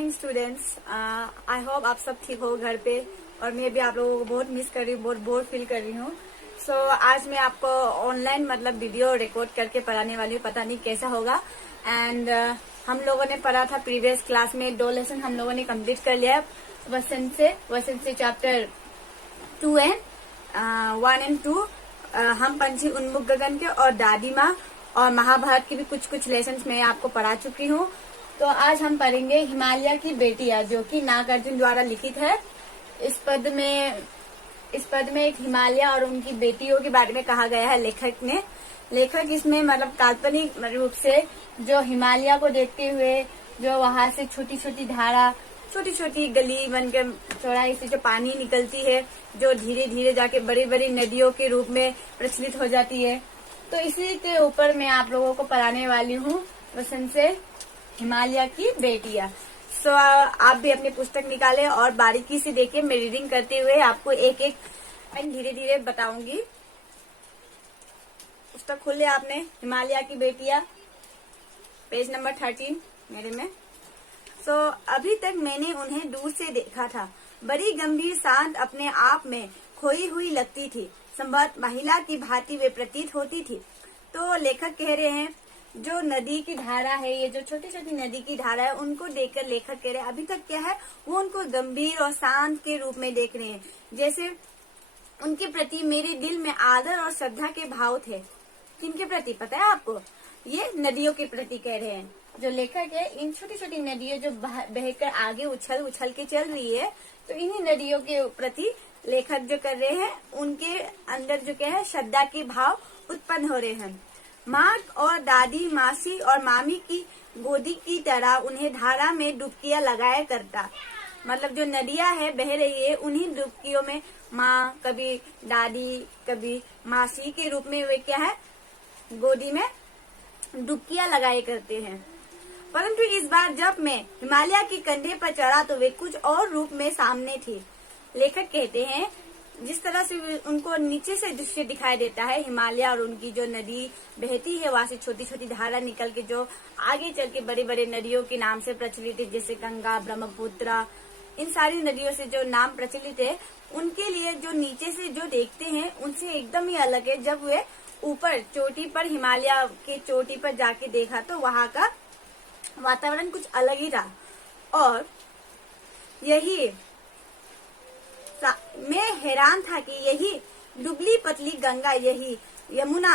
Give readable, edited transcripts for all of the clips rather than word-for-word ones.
Morning students. I hope आप सब ठीक हो घर पे, और मैं भी आप लोगों को बहुत मिस कर रही हूँ, बहुत बोर फील कर रही हूँ। सो आज मैं आपको ऑनलाइन वीडियो रिकॉर्ड करके पढ़ाने वाली हूँ, पता नहीं कैसा होगा। एंड हम लोगों ने पढ़ा था प्रीवियस क्लास में, 2 लेसन हम लोगों ने कंप्लीट कर लिया है वसंत से चैप्टर 2 एंड 1 एंड 2। हम पंछी उन्मुख गगन के और दादी माँ और महाभारत के भी कुछ लेसन मैं आपको पढ़ा चुकी हूँ। तो आज हम पढ़ेंगे हिमालय की बेटियां, जो कि नागार्जुन द्वारा लिखित है। इस पद में एक हिमालय और उनकी बेटियों के बारे में कहा गया है लेखक इसमें काल्पनिक रूप से जो हिमालय को देखते हुए, जो वहां से छोटी छोटी गली बनकर चौड़ाई से जो पानी निकलती है, जो धीरे धीरे जाके बड़ी बड़ी नदियों के रूप में प्रचलित हो जाती है। तो इसी के ऊपर मैं आप लोगों को पढ़ाने वाली हूँ वसंत से हिमालय की बेटियां। सो आप भी अपनी पुस्तक निकालें और बारीकी से देखिए। मैं रीडिंग करते हुए आपको एक एक धीरे धीरे बताऊंगी। पुस्तक खोले आपने, हिमालय की बेटियां, पेज नंबर 13 मेरे में। सो अभी तक मैंने उन्हें दूर से देखा था, बड़ी गंभीर शांत, अपने आप में खोई हुई लगती थी, संभवतः महिला की भांति वे प्रतीत होती थी। तो लेखक कह रहे हैं जो नदी की धारा है, ये जो छोटी छोटी नदी की धारा है, उनको देखकर लेखक कह रहे हैं अभी तक क्या है, वो उनको गंभीर और शांत के रूप में देख रहे हैं, जैसे उनके प्रति मेरे दिल में आदर और श्रद्धा के भाव थे। किनके प्रति पता है आपको? ये नदियों के प्रति कह रहे हैं। जो लेखक है, इन छोटी छोटी नदियों जो बहकर आगे उछल के चल रही है, तो इन्हीं नदियों के प्रति लेखक जो कर रहे हैं, उनके अंदर जो क्या है, श्रद्धा के भाव उत्पन्न हो रहे हैं। माँ और दादी, मासी और मामी की गोदी की तरह उन्हें धारा में डुबकियां लगाया करता। मतलब जो नदियां है बह रही है, उन्हीं डुबकियों में माँ, कभी दादी, कभी मासी के रूप में वे क्या है, गोदी में डुबकियां लगाए करते हैं। परंतु इस बार जब मैं हिमालय के कंधे पर चढ़ा तो वे कुछ और रूप में सामने थी। लेखक कहते हैं जिस तरह से उनको नीचे से दृश्य दिखाई देता है, हिमालय और उनकी जो नदी बहती है, वहां से छोटी छोटी धारा निकल के जो आगे चल के बड़े बड़े नदियों के नाम से प्रचलित है, जैसे गंगा, ब्रह्मपुत्र, इन सारी नदियों से जो नाम प्रचलित है, उनके लिए जो नीचे से जो देखते हैं उनसे एकदम ही अलग है। जब वे ऊपर चोटी पर, हिमालय के चोटी पर जाके देखा तो वहां का वातावरण कुछ अलग ही था। और यही मैं हैरान था कि यही दुबली पतली गंगा, यही यमुना,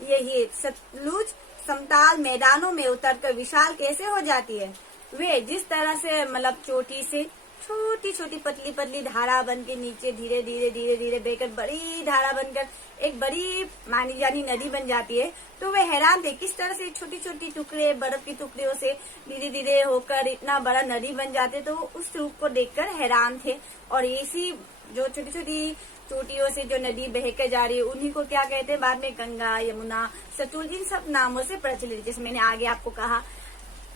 यही सतलुज समतल मैदानों में उतरकर विशाल कैसे हो जाती है। वे जिस तरह से चोटी से छोटी छोटी पतली धारा बन के नीचे धीरे धीरे बहकर बड़ी धारा बनकर एक बड़ी मानी जानी नदी बन जाती है, तो वे हैरान थे किस तरह से छोटी छोटी टुकड़े, बर्फ की टुकड़ियों से धीरे धीरे होकर इतना बड़ा नदी बन जाते। तो उस रूप को देखकर हैरान थे। और इसी जो छोटी छोटी चोटियों से जो नदी बहकर जा रही है, उन्हीं को क्या कहते हैं बाद में, गंगा, यमुना, सतलुज, इन सब नामों से प्रचलित। जैसे मैंने आगे आपको कहा,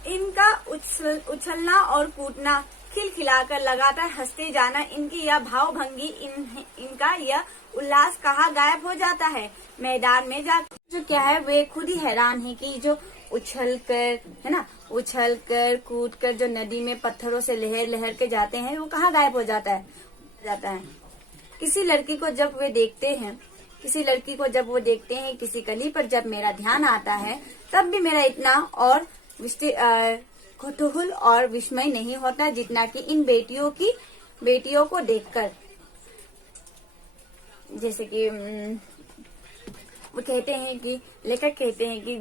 इनका उछलना और कूदना, खिलखिलाकर लगातार हंसते जाना, इनकी यह भाव भंगी, इनका यह उल्लास कहाँ गायब हो जाता है। मैदान में जाकर जो क्या है, वे खुद ही हैरान है कि जो उछल कर कूद कर जो नदी में पत्थरों से लहर के जाते हैं, वो कहाँ गायब हो जाता है। किसी लड़की को जब वो देखते हैं, किसी कली पर जब मेरा ध्यान आता है, तब भी मेरा इतना और कौतूहल और विस्मय नहीं होता जितना कि इन बेटियों को देखकर। जैसे कि वो कहते हैं कि लेखक कहते हैं कि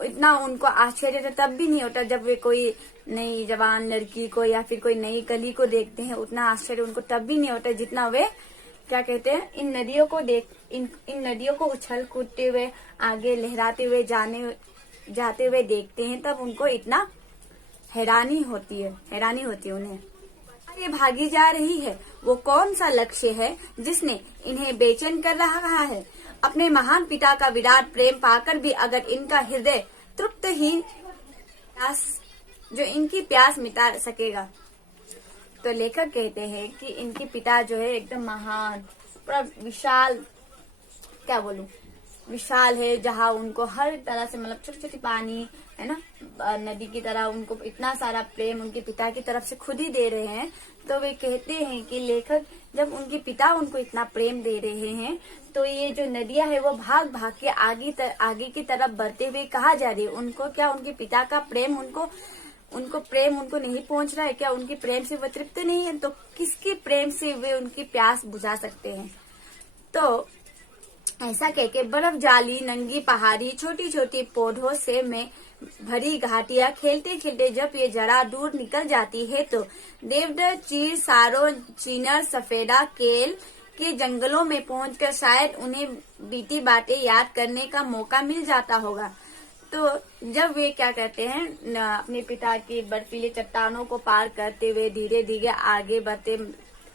इतना उनको आश्चर्य तो तब भी नहीं होता जब वे कोई नई जवान लड़की को या फिर कोई नई कली को देखते हैं, उतना आश्चर्य उनको तब भी नहीं होता जितना वे क्या कहते हैं, इन नदियों को उछल कूदते हुए, आगे लहराते हुए जाते हुए देखते हैं, तब उनको इतना हैरानी होती है उन्हें। ये भागी जा रही है, वो कौन सा लक्ष्य है जिसने इन्हें बेचैन कर रहा है। अपने महान पिता का विराट प्रेम पाकर भी अगर इनका हृदय तृप्तहीन, जो इनकी प्यास मिटा सकेगा। तो लेखक कहते हैं कि इनके पिता जो है एकदम महान, पूरा विशाल, क्या बोलूं, विशाल है, जहाँ उनको हर तरह से मतलब छोटी छोटी पानी है ना, नदी की तरह उनको इतना सारा प्रेम उनके पिता की तरफ से खुद ही दे रहे हैं। तो वे कहते हैं कि लेखक जब उनके पिता उनको इतना प्रेम दे रहे हैं तो ये जो नदियां है वो भाग भाग के आगे की तरफ बढ़ते हुए कहा जा रही है। उनको क्या उनके पिता का प्रेम उनको नहीं पहुंच रहा है क्या? उनके प्रेम से वो तृप्त नहीं है तो किसके प्रेम से वे उनकी प्यास बुझा सकते हैं? तो ऐसा कह के बर्फ जाली नंगी पहाड़ी छोटी छोटी पौधों से में भरी घाटियां खेलते खेलते जब ये जरा दूर निकल जाती है तो देवदार, चीर, सारो, चीनर, सफेदा, केल के जंगलों में पहुंचकर शायद उन्हें बीती बातें याद करने का मौका मिल जाता होगा। तो जब वे क्या करते हैं अपने पिता की बर्फीली चट्टानों को पार करते हुए धीरे धीरे आगे बढ़ते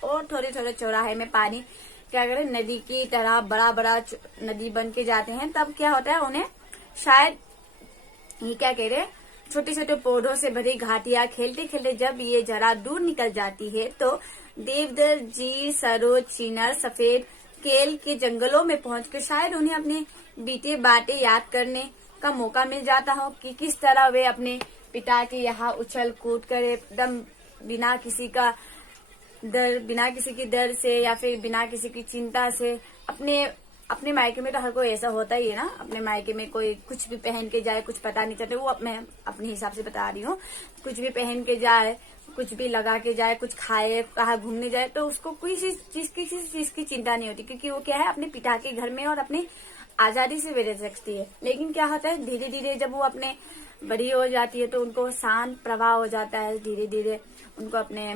और थोड़े थोड़े चौराहे में पानी क्या करें नदी की तरह बड़ा बड़ा नदी बन के जाते हैं, तब क्या होता है उन्हें शायद ये क्या कह रहे छोटे छोटे पौधों से भरी घाटियां खेलते खेलते जब ये जरा दूर निकल जाती है तो देवदार, जी, सरोज, चीनर, सफेद केल के जंगलों में पहुंचकर शायद उन्हें अपने बीते बातें याद करने का मौका मिल जाता हो कि किस तरह वे अपने पिता के यहाँ उछल कूद कर एकदम बिना किसी की डर से या फिर बिना किसी की चिंता से अपने मायके में तो हर कोई ऐसा होता ही है ना। अपने मायके में कोई कुछ भी पहन के जाए कुछ पता नहीं चलता, वो मैं अपने हिसाब से बता रही हूँ। कुछ भी पहन के जाए, कुछ भी लगा के जाए, कुछ खाए, कहाँ घूमने जाए तो उसको किसी चीज की चिंता नहीं होती क्योंकि वो क्या है अपने पिता के घर में और अपने आजादी से वे रह सकती है। लेकिन क्या होता है धीरे धीरे जब वो अपने बड़ी हो जाती है तो उनको शांत प्रवाह हो जाता है, धीरे धीरे उनको अपने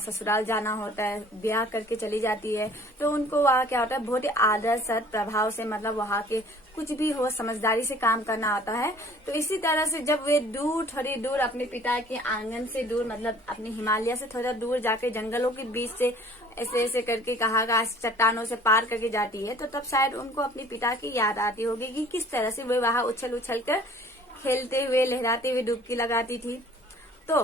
ससुराल जाना होता है, ब्याह करके चली जाती है तो उनको वहाँ क्या होता है बहुत ही आदर सद प्रभाव से मतलब वहाँ के कुछ भी हो समझदारी से काम करना आता है। तो इसी तरह से जब वे थोड़ी दूर अपने पिता के आंगन से दूर मतलब अपने हिमालय से थोड़ा दूर जाके जंगलों के बीच से ऐसे ऐसे करके कहा चट्टानों से पार करके जाती है तो तब शायद उनको अपने पिता की याद आती होगी कि किस तरह से वे वहाँ उछल उछल कर खेलते हुए लहराते हुए डुबकी लगाती थी। तो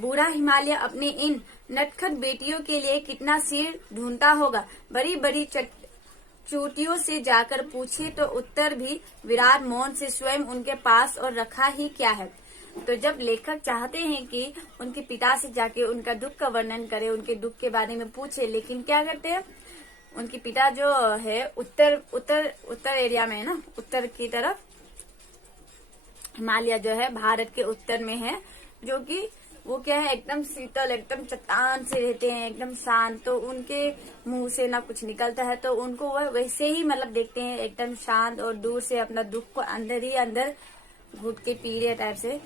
बूढ़ा हिमालय अपने इन नटखट बेटियों के लिए कितना सिर ढूंढता होगा। बड़ी बड़ी चोटियों से जाकर पूछे तो उत्तर भी विराट मौन से स्वयं उनके पास और रखा ही क्या है। तो जब लेखक चाहते हैं कि उनके पिता से जाके उनका दुख का वर्णन करे, उनके दुख के बारे में पूछे, लेकिन क्या करते हैं उनके पिता जो है उत्तर एरिया में है ना, उत्तर की तरफ हिमालय जो है भारत के उत्तर में है, जो कि वो क्या है एकदम शीतल एकदम चट्टान से रहते हैं, एकदम शांत। तो उनके मुंह से ना कुछ निकलता है तो उनको वह वैसे ही मतलब देखते हैं एकदम शांत और दूर से अपना दुख को अंदर ही अंदर घुट के पी रहे टाइप से।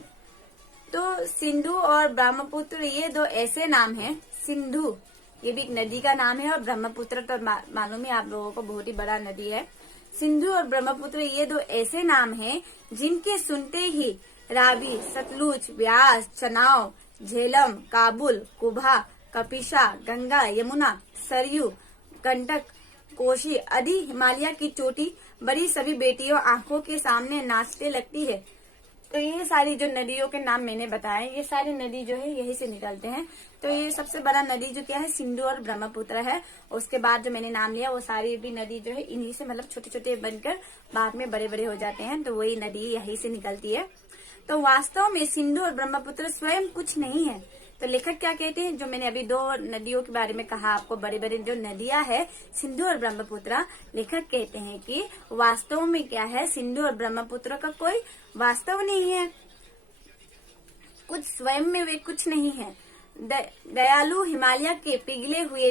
तो सिंधु और ब्रह्मपुत्र ये दो ऐसे नाम हैं। सिंधु ये भी एक नदी का नाम है और ब्रह्मपुत्र तो मालूम है आप लोगों को बहुत ही बड़ा नदी है। सिंधु और ब्रह्मपुत्र ये दो ऐसे नाम हैं जिनके सुनते ही रावी, सतलुज, व्यास, चनाव, झेलम, काबुल, कुभा, कपिशा, गंगा, यमुना, सरयू, गंडक, कोशी आदि हिमालय की चोटी बड़ी सभी बेटियों आंखों के सामने नाचते लगती है। तो ये सारी जो नदियों के नाम मैंने बताए ये सारी नदी जो है यही से निकलते हैं। तो ये सबसे बड़ा नदी जो क्या है सिंधु और ब्रह्मपुत्र है। उसके बाद जो मैंने नाम लिया वो सारी भी नदी जो है इन्हीं से मतलब छोटे छोटे बनकर बाद में बड़े बड़े हो जाते हैं, तो वही नदी यही से निकलती है। तो वास्तव में सिंधु और ब्रह्मपुत्र स्वयं कुछ नहीं है। तो लेखक क्या कहते हैं, जो मैंने अभी दो नदियों के बारे में कहा आपको, बड़े बड़े जो नदियां है सिंधु और ब्रह्मपुत्र, लेखक कहते हैं कि वास्तव में क्या है सिंधु और ब्रह्मपुत्र का कोई वास्तव नहीं है, कुछ स्वयं में वे कुछ नहीं है। दयालु हिमालय के पिघले हुए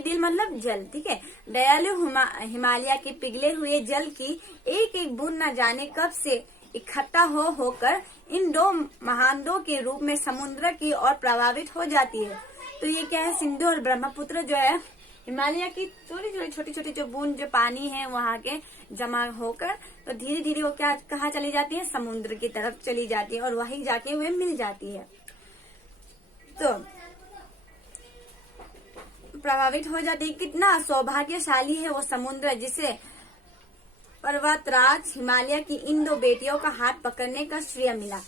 दिल मतलब जल, ठीक है। दयालु हिमालय के पिघले हुए जल की एक एक बूंद न जाने कब से इकट्ठा होकर इन दो महानदों के रूप में समुद्र की ओर प्रभावित हो जाती है। तो ये क्या है सिंधु और ब्रह्मपुत्र जो है हिमालय की छोटी छोटी जो बूंद जो पानी है वहाँ के जमा होकर तो धीरे धीरे वो क्या कहाँ चली जाती है समुद्र की तरफ चली जाती है और वहीं जाके वे मिल जाती है। तो प्रभावित हो जाती है। कितना सौभाग्यशाली है वो समुद्र जिसे पर्वतराज हिमालय की इन दो बेटियों का हाथ पकड़ने का श्रेय मिला।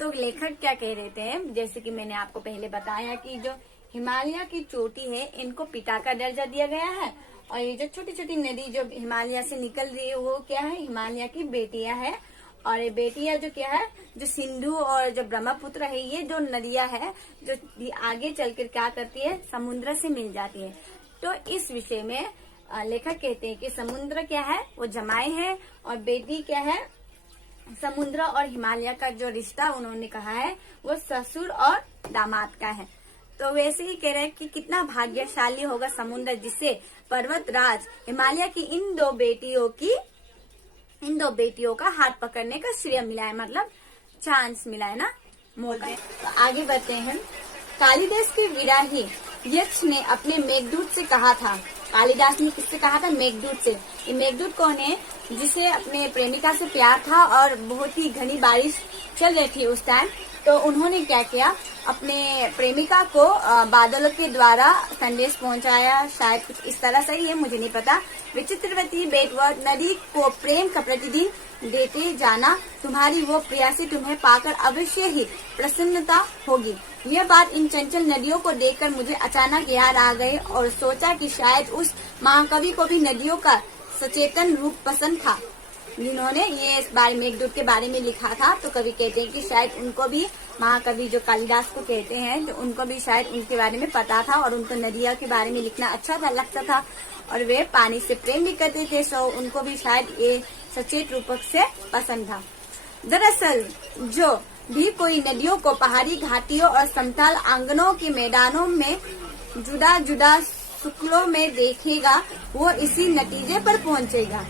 तो लेखक क्या कह रहे थे, जैसे कि मैंने आपको पहले बताया कि जो हिमालय की चोटी है इनको पिता का दर्जा दिया गया है और ये जो छोटी छोटी नदी जो हिमालय से निकल रही है वो क्या है, हिमालय की बेटियां है। और ये बेटियां जो क्या है, जो सिंधु और जो ब्रह्मपुत्र है, ये जो नदियां है जो आगे चलकर क्या करती है, समुद्र से मिल जाती है। तो इस विषय में लेखक कहते हैं कि समुद्र क्या है, वो जमाई है, और बेटी क्या है, समुद्र और हिमालय का जो रिश्ता उन्होंने कहा है वो ससुर और दामाद का है। तो वैसे ही कह रहे हैं कि कितना भाग्यशाली होगा समुद्र जिसे पर्वतराज हिमालय की इन दो बेटियों का हाथ पकड़ने का श्रेय मिला है, मतलब चांस मिला है ना, मौका। तो आगे बढ़ते हैं। कालिदास के विराही यक्ष ने अपने मेघदूत से कहा था, कालिदास ने किससे कहा था, मेघदूत से। ये मेघदूत कौन है, जिसे अपने प्रेमिका से प्यार था और बहुत ही घनी बारिश चल रही थी उस टाइम। तो उन्होंने क्या किया, अपने प्रेमिका को बादलों के द्वारा संदेश पहुंचाया, शायद कुछ इस तरह से ही है, मुझे नहीं पता। विचित्रवती बेटवत नदी को प्रेम का प्रतिदिन देते जाना, तुम्हारी वो प्यासी तुम्हें पाकर अवश्य ही प्रसन्नता होगी। यह बात इन चंचल नदियों को देखकर मुझे अचानक याद आ गई और सोचा कि शायद उस महाकवि को भी नदियों का सचेतन रूप पसंद था जिन्होंने ये इस बारे मेघदूत के बारे में लिखा था। तो कवि कहते हैं कि शायद उनको भी, महाकवि जो कालिदास को कहते हैं, तो उनको भी शायद उनके बारे में पता था और उनको नदियों के बारे में लिखना अच्छा लगता था और वे पानी से प्रेम भी करते थे। सो उनको भी शायद ये सचेत रूप से पसंद था। दरअसल जो भी कोई नदियों को पहाड़ी घाटियों और समतल आंगनों के मैदानों में जुदा जुदा शुक्लों में देखेगा वो इसी नतीजे पर पहुंचेगा।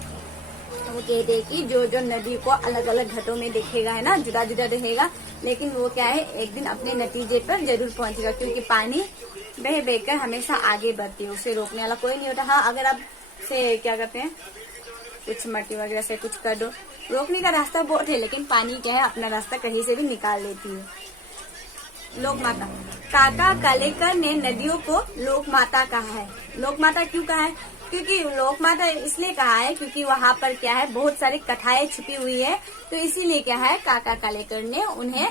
वो कहते हैं कि जो नदी को अलग अलग घाटों में देखेगा, है ना, जुदा जुदा रहेगा, लेकिन वो क्या है, एक दिन अपने नतीजे पर जरूर पहुंचेगा, क्योंकि पानी बह बहकर हमेशा आगे बढ़ती है, उसे रोकने वाला कोई नहीं होता। हाँ, अगर आप से क्या करते हैं, कुछ मट्टी वगैरह से कुछ कर दो, रोकने का रास्ता बहुत है, लेकिन पानी क्या है, अपना रास्ता कहीं से भी निकाल लेती है। लोक माता, काका कालेकर ने नदियों को लोक माता कहा है। लोक माता क्यों कहा है, क्योंकि लोक माता इसलिए कहा है क्योंकि वहाँ पर क्या है, बहुत सारी कथाएं छुपी हुई है, तो इसीलिए क्या है, काका कालेकर ने उन्हें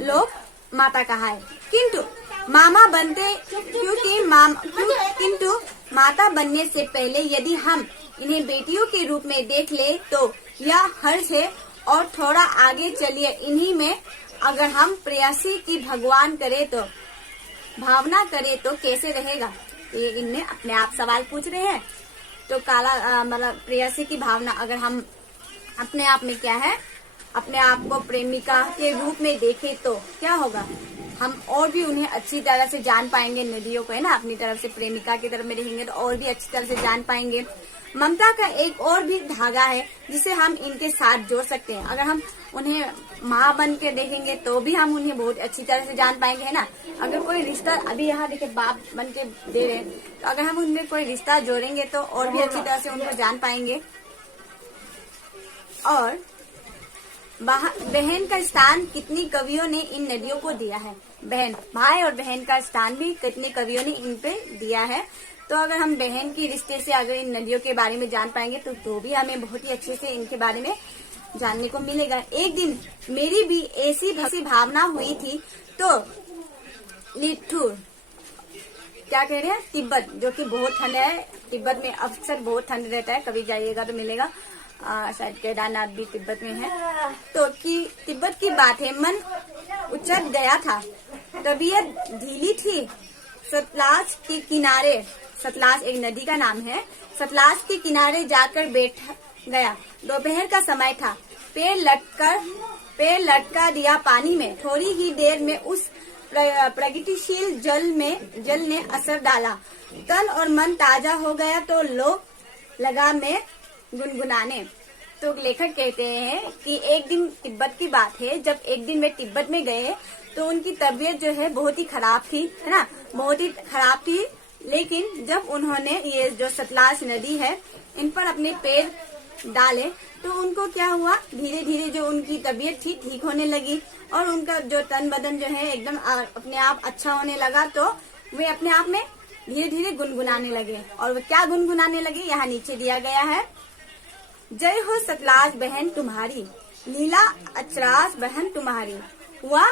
लोक माता कहा है। किंतु मामा बनते किंतु माता बनने से पहले यदि हम इन्हें बेटियों के रूप में देख ले तो यह हर्ष है, और थोड़ा आगे चलिए, इन्हीं में अगर हम प्रेयसी की भगवान करे तो भावना करे तो कैसे रहेगा। ये इनमें अपने आप सवाल पूछ रहे हैं। तो मतलब प्रेयसी की भावना अगर हम अपने आप में क्या है, अपने आप को प्रेमिका के रूप में देखें तो क्या होगा, हम और भी उन्हें अच्छी तरह से जान पाएंगे, नदियों को, है ना, अपनी तरफ से प्रेमिका की तरफ में रहेंगे तो और भी अच्छी तरह से जान पाएंगे। ममता का एक और भी धागा है जिसे हम इनके साथ जोड़ सकते हैं। अगर हम उन्हें माँ बन के देखेंगे तो भी हम उन्हें बहुत अच्छी तरह से जान पाएंगे, है ना। अगर कोई रिश्ता, अभी यहाँ देखे बाप बन के दे रहे हैं, तो अगर हम उनमें कोई रिश्ता जोड़ेंगे तो और भी अच्छी तरह से उनको जान पाएंगे। और बहन का स्थान कितनी कवियों ने इन नदियों को दिया है। बहन, भाई और बहन का स्थान भी कितने कवियों ने इन पे दिया है। तो अगर हम बहन की रिश्ते से अगर इन नदियों के बारे में जान पाएंगे तो भी हमें बहुत ही अच्छे से इनके बारे में जानने को मिलेगा। एक दिन मेरी भी ऐसी भावना हुई थी तो लिट्ठू, क्या कह रहे हैं, तिब्बत, जो कि बहुत ठंड है, तिब्बत में अक्सर बहुत ठंड रहता है, कभी जाइएगा तो मिलेगा, शायद केदारनाथ भी तिब्बत में है। तो कि तिब्बत की बात है, मन उचट गया था, तबीयत ढीली थी, सतलाज के किनारे, सतलाज एक नदी का नाम है, सतलाज के किनारे जाकर बैठ गया। दोपहर का समय था, पैर लटका दिया पानी में। थोड़ी ही देर में उस प्रगतिशील जल ने असर डाला, तन और मन ताजा हो गया तो लोग लगा में गुनगुनाने। तो लेखक कहते हैं कि एक दिन तिब्बत की बात है, जब एक दिन वे तिब्बत में गए तो उनकी तबीयत जो है बहुत ही खराब थी, है ना, बहुत ही खराब थी। लेकिन जब उन्होंने ये जो सतलाज नदी है इन पर अपने पैर डाले तो उनको क्या हुआ, धीरे धीरे जो उनकी तबीयत थी ठीक होने लगी और उनका जो तन बदन जो है एकदम अपने आप अच्छा होने लगा। तो वे अपने आप में धीरे धीरे गुनगुनाने लगे। और वे क्या गुनगुनाने लगे, यहाँ नीचे दिया गया है। जय हो सतलाज बहन तुम्हारी, लीला अचराज बहन तुम्हारी, हुआ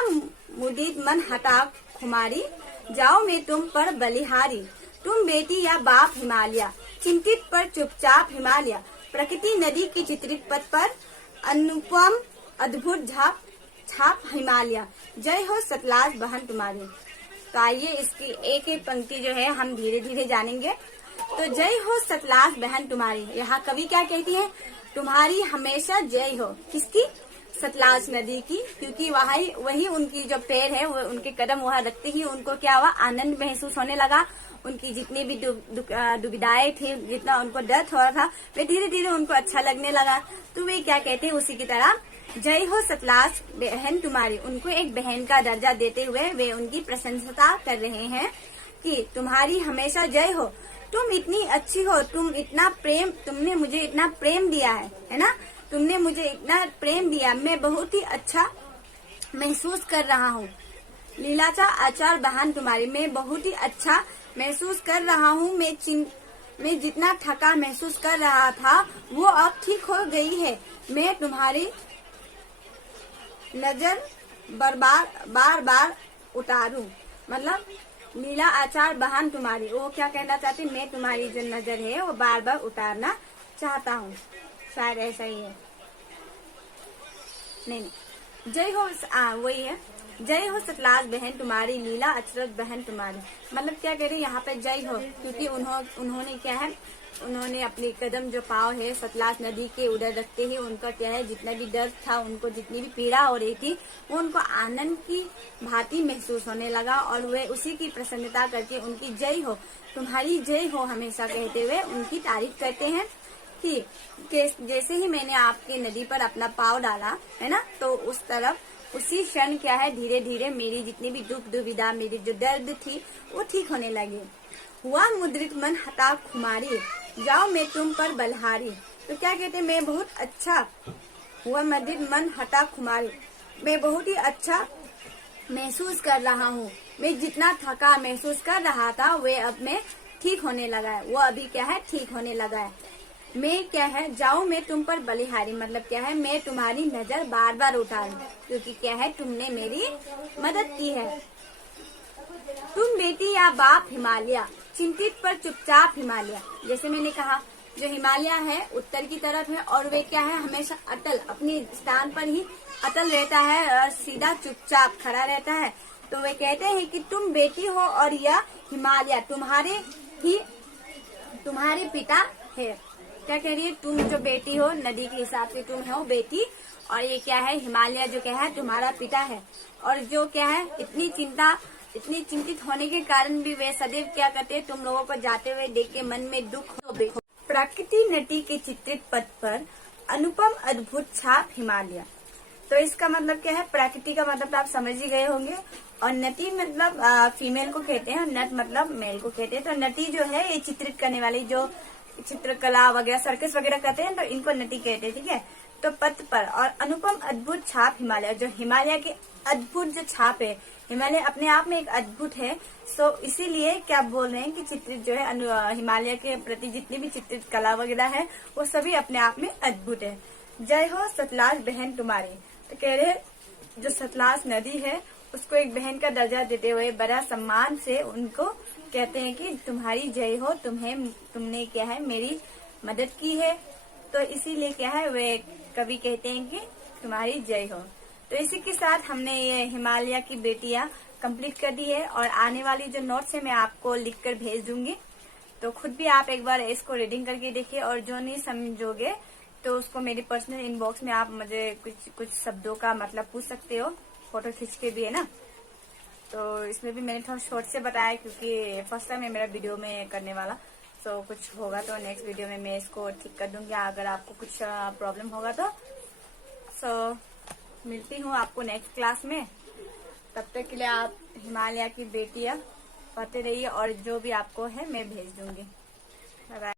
मुदीद मन हटा खुमारी, जाओ मैं तुम पर बलिहारी, तुम बेटी या बाप हिमालय, चिंतित पर चुपचाप हिमालय, प्रकृति नदी की चित्रित पथ पर अनुपम अद्भुत छाप हिमालय, जय हो सतलाज बहन तुम्हारी। तो आइए इसकी एक एक पंक्ति जो है हम धीरे धीरे जानेंगे। तो जय हो सतलाज बहन तुम्हारी, यहाँ कवि क्या कहती है, तुम्हारी हमेशा जय हो। किसकी? सतलाज नदी की, क्योंकि वही उनकी जो पैर है वो उनके कदम वहाँ रखते ही उनको क्या हुआ, आनंद महसूस होने लगा। उनकी जितनी भी दुविधाएं थी, जितना उनको डर हो रहा था, वे धीरे धीरे उनको अच्छा लगने लगा। तो वे क्या कहते हैं, उसी की तरह जय हो सतलाज बहन तुम्हारी, उनको एक बहन का दर्जा देते हुए वे उनकी प्रशंसा कर रहे हैं कि तुम्हारी हमेशा जय हो, तुम इतनी अच्छी हो, तुमने मुझे इतना प्रेम दिया है ना, तुमने मुझे इतना प्रेम दिया, मैं बहुत ही अच्छा महसूस कर रहा हूँ। लीलाचा आचार बहन तुम्हारी, मैं बहुत ही अच्छा महसूस कर रहा हूँ। मैं जितना थका महसूस कर रहा था वो अब ठीक हो गई है। मैं तुम्हारी नजर बार बार उतारूं, मतलब लीला आचार बहन तुम्हारी, वो क्या कहना चाहती, मैं तुम्हारी जो नजर है वो बार बार उतारना चाहता हूँ, शायद ऐसा ही है। नहीं, जय हो वही है, जय हो सतलाज बहन तुम्हारी, लीला अचरज बहन तुम्हारी। मतलब क्या कह रहे हैं यहाँ पे, जय हो, क्योंकि उन्होंने क्या है, उन्होंने अपने कदम जो पाव है सतलाज नदी के उधर रखते ही उनका क्या है, जितना भी दर्द था, उनको जितनी भी पीड़ा हो रही थी, वो उनको आनंद की भांति महसूस होने लगा और वे उसी की प्रसन्नता करके उनकी जय हो, तुम्हारी जय हो हमेशा कहते हुए उनकी तारीफ करते हैं कि जैसे ही मैंने आपके नदी पर अपना पाव डाला है ना, तो उस तरफ उसी क्षण क्या है, धीरे धीरे मेरी जितनी भी दुख दुविधा, मेरी जो दर्द थी वो ठीक होने लगी। हुआ मुद्रित मन हता खुमारी, जाओ मैं तुम पर बलहारी। तो क्या कहते हैं, मैं बहुत अच्छा हुआ मुद्रित मन हता खुमारी, मैं बहुत ही अच्छा महसूस कर रहा हूँ। मैं जितना थका महसूस कर रहा था वे अब में ठीक होने लगा है, वो अभी क्या है, ठीक होने लगा है। मैं क्या है, जाऊं मैं तुम पर बलिहारी, मतलब क्या है, मैं तुम्हारी नजर बार बार उतारूं, क्योंकि क्या है, तुमने मेरी मदद की है। तुम बेटी या बाप हिमालय, चिंतित पर चुपचाप हिमालय। जैसे मैंने कहा, जो हिमालय है उत्तर की तरफ है और वे क्या है, हमेशा अटल अपने स्थान पर ही अटल रहता है और सीधा चुपचाप खड़ा रहता है। तो वे कहते हैं कि तुम बेटी हो और यह हिमालय तुम्हारे पिता है। क्या कह रही है, तुम जो बेटी हो, नदी के हिसाब से तुम हो बेटी, और ये क्या है, हिमालय जो क्या है तुम्हारा पिता है। और जो क्या है, इतनी चिंतित होने के कारण भी वे सदैव क्या करते हैं, तुम लोगों को जाते हुए देख के मन में दुख हो। प्रकृति नटी के चित्रित पथ पर अनुपम अद्भुत छाप हिमालय। तो इसका मतलब क्या है, प्रकृति का मतलब तो आप समझ ही गए होंगे, और नटी मतलब फीमेल को कहते हैं, नट मतलब मेल को कहते हैं। तो नटी जो है ये चित्रित करने वाली, जो चित्रकला वगैरह सर्कस वगैरह करते हैं, तो इनको नटी कहते हैं, ठीक है। तो पथ पर और अनुपम अद्भुत छाप हिमालय, जो हिमालय के अद्भुत जो छाप है, हिमालय अपने आप में एक अद्भुत है। सो इसीलिए क्या बोल रहे हैं कि चित्रित जो है हिमालय के प्रति जितनी भी चित्रित कला वगैरह है वो सभी अपने आप में अद्भुत है। जय हो सतलाज बहन तुम्हारी। तो कह रहे जो सतलाज नदी है उसको एक बहन का दर्जा देते हुए बड़ा सम्मान से उनको कहते हैं कि तुम्हारी जय हो, तुमने क्या है, मेरी मदद की है। तो इसीलिए क्या है, वे कवि कहते हैं कि तुम्हारी जय हो। तो इसी के साथ हमने ये हिमालय की बेटियां कंप्लीट कर दी है, और आने वाली जो नोट्स है मैं आपको लिखकर भेज दूंगी। तो खुद भी आप एक बार इसको रीडिंग करके देखिए, और जो नहीं समझोगे तो उसको मेरी पर्सनल इनबॉक्स में आप मुझे कुछ शब्दों का मतलब पूछ सकते हो, फोटो खींच के भी, है ना। तो इसमें भी मैंने थोड़ा शॉर्ट से बताया, क्योंकि फर्स्ट टाइम है मेरा वीडियो में करने वाला। तो कुछ होगा तो नेक्स्ट वीडियो में मैं इसको ठीक कर दूंगी, अगर आपको कुछ प्रॉब्लम होगा तो। सो मिलती हूँ आपको नेक्स्ट क्लास में, तब तक के लिए आप हिमालय की बेटियां पढ़ते रहिए, और जो भी आपको है मैं भेज दूंगी। Bye bye.